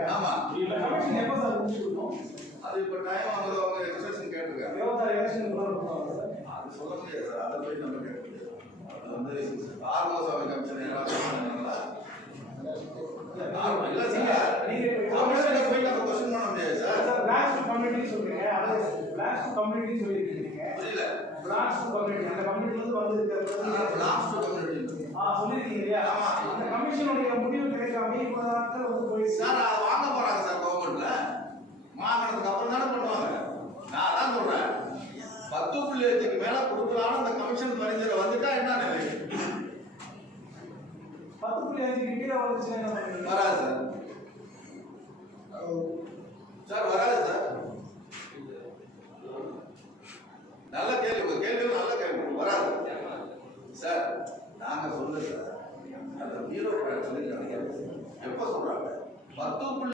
ஆமா இல்ல கமிஷன் எப்ப சார் முடிச்சிருக்கோம்? அது இப்ப டைம் ஆகுது, அவங்க எக்ஸ்டென்ஷன் கேட்டிருக்காங்க. 26 எலெக்ஷன் பண்ணுவாங்க சார். அது சொல்ல முடியாது சார், அதை போய் நம்ம கேட்க முடியாது. அது வந்து ஆர்மோசாமி கமிஷன் எல்லாம் சொன்னாங்களா இல்ல சார், நீங்க கமிஷனை போய் நம்ம கொஸ்டின் பண்ண முடியாது சார். சார் பிளாஸ்ட் கம்யூனிட்டி சொல்றீங்க, அது பிளாஸ்ட் கம்யூனிட்டி சொல்லிருக்கீங்க. புரியல, பிளாஸ்ட் கம்யூனிட்டி அந்த கம்யூனிட்டில இருந்து வந்திருக்கிறது லாஸ்ட் கம்யூனிட்டி சொல்லிருக்கீங்க இல்லையா? ஆமா. அந்த கமிஷனுடைய முடிவு கிடைக்காம இப்ப வந்து போய் சார் அதை வாங்க போறாங்க சார் கவர்மெண்ட்ல. வாங்கினதுக்கு அப்புறம் தானே பண்ணுவாங்க. நான் அதான் சொல்றேன், 10.5க்கு மேல கொடுக்கலாம்னு அந்த கமிஷன் பரிந்துரை வந்துட்டா என்ன நிலை? 10.5 கீழே வந்துச்சுன்னா என்ன பண்ணுவீங்க? வராது சார்.